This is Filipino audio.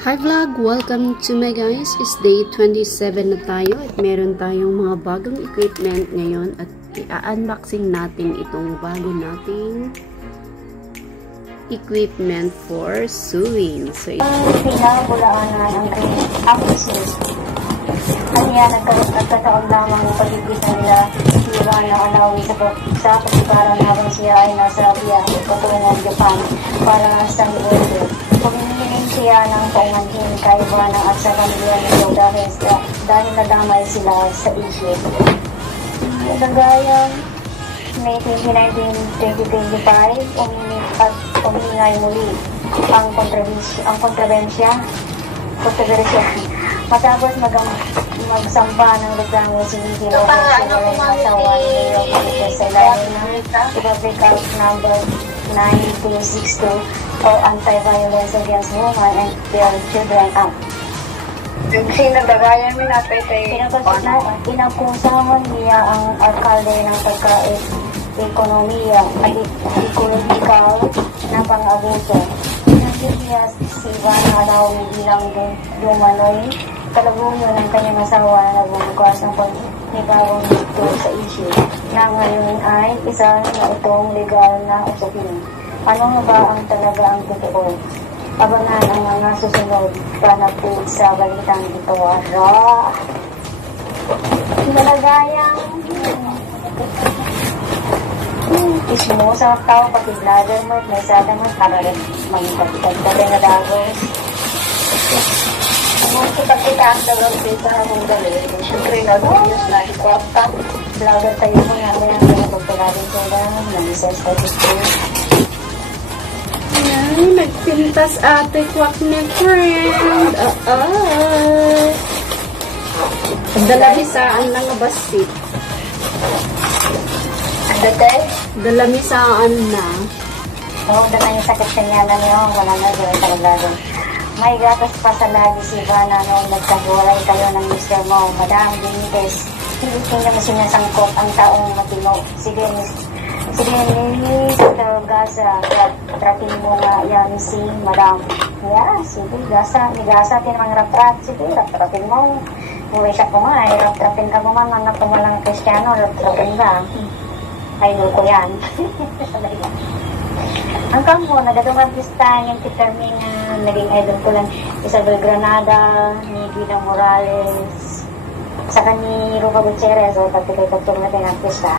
Hi vlog! Welcome to my guys. It's day 27 na tayo at meron tayong mga bagong equipment ngayon at i-unboxing natin itong bago nating equipment for sewing. So ito pinabulaanan ang kusins. Kanya nagkataon lamang ng pag-ibig nila iwan na alawin sa pagkikaroon habang siya ay nasa biyahe patungong Japan para sa Nibondo. Pumingin siya ng paumanhin kay Ivana at sa pamilya nito dahil nadamay sila sa issue. Nagayang May 29, 2025, umingay muli ang kontrobersya. Matapos magsamba ng reklamo si Vicky Lopez sa walang asawa ni Mayor Lopez sa ilalim ng Republic Act number 9262 or Anti-Violence Against Women and Their Children Act. Sinagagayan mo natin kay Pinakusahan niya ang alkalde ng pagka-ekonomiya at ekonomikal na pang-abuso. Pinagin niya si Ivana Alawi bilang dumanoy kalabuyo ng kanyang asawa na nagbubukas ng panibagong dito sa issue na ngayon ay isa na itong legal na usapin. Ano ba ang talaga ang totoo? Abangan ang mga susunod panapid sa balitang ito. Malagayang ismo sa tao, pati vlogger mo, may sada mo, para rin magpagkagdali na dagos. Kung kita ang dalawang data mong dali, siyempre na-obvious na ikwapta. Vlogger tayo mo nga may ang mga pagpagdali ko lang, nang-isas tayo ko. Ay, nagpintas ate kwak na friend. Dalamisaan lang nga basit. Dati? Dalamisaan na. Oo, dala yung sakit sa niya na niyo, wala na gawin talaga. May gatas pa sa lagi si Ivana noong nagkahiwalay kayo ng mister mo, Madam Benitez. Hindi mo sinasangkot ang taong matino. Sige, Gaza, trapin mo nga yan si Madam. Yeah, sige, Gaza, tinamang rap-rap. Sige, rap-rapin mo. Uwi siya ko nga, rap-rapin ka mo man, anak ko malang Kristiyano, rap-rapin ka. Idol ko yan. Ang kampo, nagadong artista yung Titarming naging idol ko lang Isabel Granada, ni Gina Morales, sa ni Rufa Gutierrez, o pati kay Dr. Natin artista.